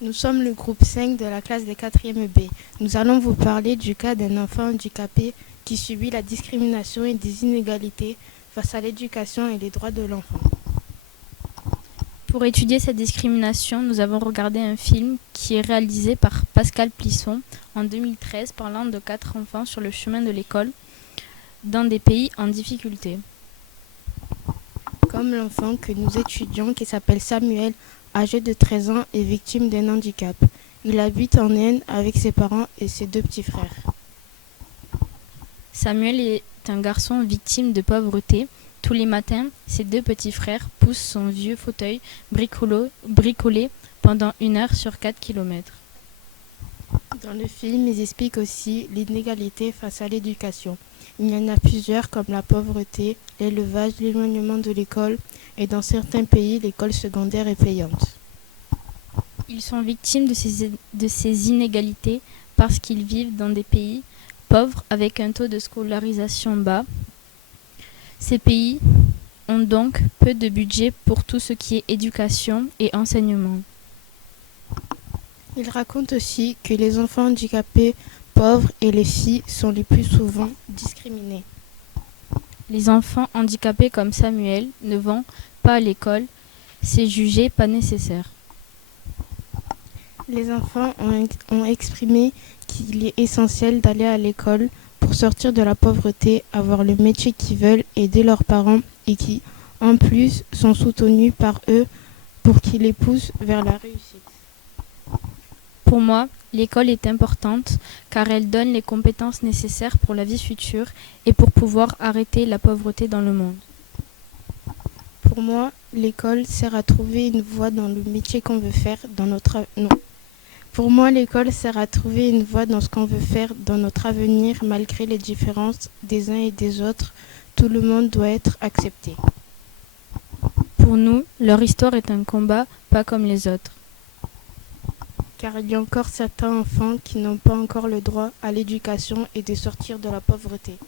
Nous sommes le groupe 5 de la classe des 4e B. Nous allons vous parler du cas d'un enfant handicapé qui subit la discrimination et des inégalités face à l'éducation et les droits de l'enfant. Pour étudier cette discrimination, nous avons regardé un film qui est réalisé par Pascal Plisson en 2013 parlant de 4 enfants sur le chemin de l'école dans des pays en difficulté. Comme l'enfant que nous étudions qui s'appelle Samuel, âgé de 13 ans et victime d'un handicap. Il habite en Inde avec ses parents et ses 2 petits frères. Samuel est un garçon victime de pauvreté. Tous les matins, ses 2 petits frères poussent son vieux fauteuil bricolé pendant 1 heure sur 4 kilomètres. Dans le film, ils expliquent aussi l'inégalité face à l'éducation. Il y en a plusieurs comme la pauvreté, l'élevage, l'éloignement de l'école et dans certains pays, l'école secondaire est payante. Ils sont victimes de ces inégalités parce qu'ils vivent dans des pays pauvres avec un taux de scolarisation bas. Ces pays ont donc peu de budget pour tout ce qui est éducation et enseignement. Il raconte aussi que les enfants handicapés pauvres et les filles sont les plus souvent discriminés. Les enfants handicapés comme Samuel ne vont pas à l'école, c'est jugé pas nécessaire. Les enfants ont exprimé qu'il est essentiel d'aller à l'école pour sortir de la pauvreté, avoir le métier qu'ils veulent, aider leurs parents et qui, en plus, sont soutenus par eux pour qu'ils les poussent vers la réussite. Pour moi, l'école est importante car elle donne les compétences nécessaires pour la vie future et pour pouvoir arrêter la pauvreté dans le monde. Pour moi, l'école sert à trouver une voie dans le métier qu'on veut faire dans notre Pour moi, l'école sert à trouver une voie dans ce qu'on veut faire dans notre avenir malgré les différences des uns et des autres. Tout le monde doit être accepté. Pour nous, leur histoire est un combat pas comme les autres. Car il y a encore certains enfants qui n'ont pas encore le droit à l'éducation et de sortir de la pauvreté.